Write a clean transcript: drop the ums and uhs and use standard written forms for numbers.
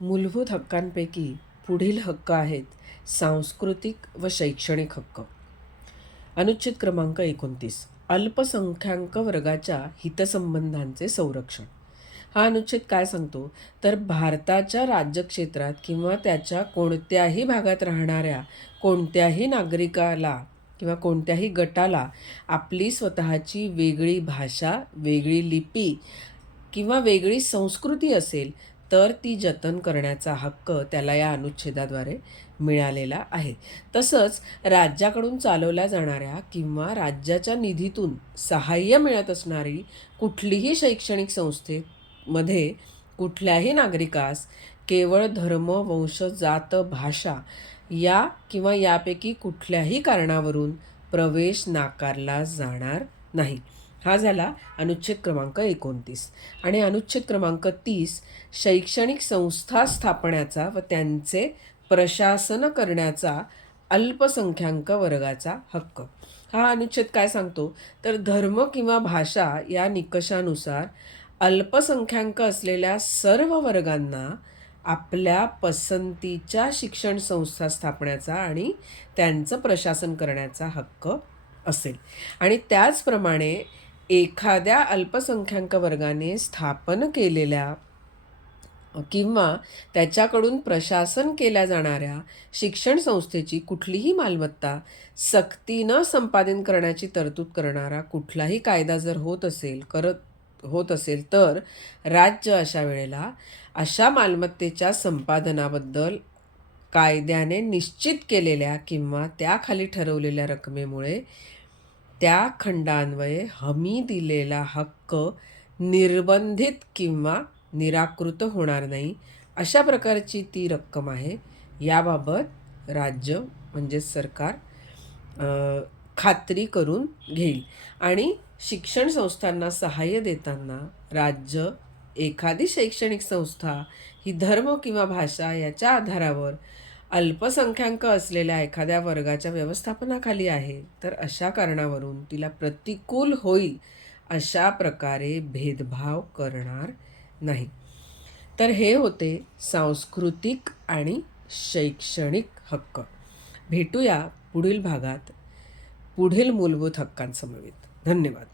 मूलभूत हक्कांपैकी पुढील हक्क आहेत सांस्कृतिक व शैक्षणिक हक्क. अनुच्छेद क्रमांक 29, अल्पसंख्याक वर्गाच्या हितसंबंधांचे संरक्षण. हा अनुच्छेद काय सांगतो तर भारताच्या राज्यक्षेत्रात किंवा त्याच्या कोणत्याही भागात राहणाऱ्या कोणत्याही नागरिकाला किंवा कोणत्याही गटाला आपली स्वतःची वेगळी भाषा, वेगळी लिपी किंवा वेगळी संस्कृती असेल तर ती जतन करण्याचा हक्क त्याला या अनुच्छेदाद्वारे मिळालेला आहे. तसंच राज्याकडून चालवल्या जाणाऱ्या किंवा राज्याच्या निधीतून सहाय्य मिळत असणारी कुठलीही शैक्षणिक संस्थेमध्ये कुठल्याही नागरिकास केवळ धर्म, वंश, जात, भाषा या किंवा यापैकी कुठल्याही कारणावरून प्रवेश नाकारला जाणार नाही. हा झाला अनुच्छेद क्रमांक 29. आणि अनुच्छेद क्रमांक 30, शैक्षणिक संस्था स्थापण्याचा व त्यांचे प्रशासन करण्याचा अल्पसंख्याक वर्गाचा हक्क. हा अनुच्छेद काय सांगतो तर धर्म किंवा भाषा या निकषानुसार अल्पसंख्याक असलेल्या सर्व वर्गांना आपल्या पसंतीच्या शिक्षण संस्था स्थापण्याचा आणि त्यांचं प्रशासन करण्याचा हक्क असेल. आणि त्याचप्रमाणे एखाद्या अल्पसंख्याक वर्गाने स्थापन केलेल्या किंवा त्याच्याकडून प्रशासन केल्या जाणाऱ्या शिक्षण संस्थेची कुठलीही मालमत्ता सक्तीनं संपादन करण्याची तरतूद करणारा कुठलाही कायदा जर होत असेल तर राज्य अशा वेळेला अशा मालमत्तेच्या संपादनाबद्दल कायद्याने निश्चित केलेल्या किंवा त्याखाली ठरवलेल्या रकमेमुळे त्या खंडान्वये हमी दिलेला हक्क निर्बंधित किंवा निराकृत होणार नाही, अशा प्रकारची ती रक्कम आहे. याबाबत राज्य म्हणजेच सरकार खात्री करून घेईल. आणि शिक्षण संस्थांना सहाय्य देताना राज्य एखादी शैक्षणिक संस्था ही धर्म किंवा भाषा याच्या आधारावर अल्पसंख्याक असलेल्या एखाद्या वर्गाच्या व्यवस्थापनाखाली आहे तर अशा कारणावरून तिला प्रतिकूल होईल अशा प्रकारे भेदभाव करणार नाही. तर हे होते सांस्कृतिक आणि शैक्षणिक हक्क. भेटूया पुढील भागात पुढील मूलभूत हक्कांसमवेत. धन्यवाद.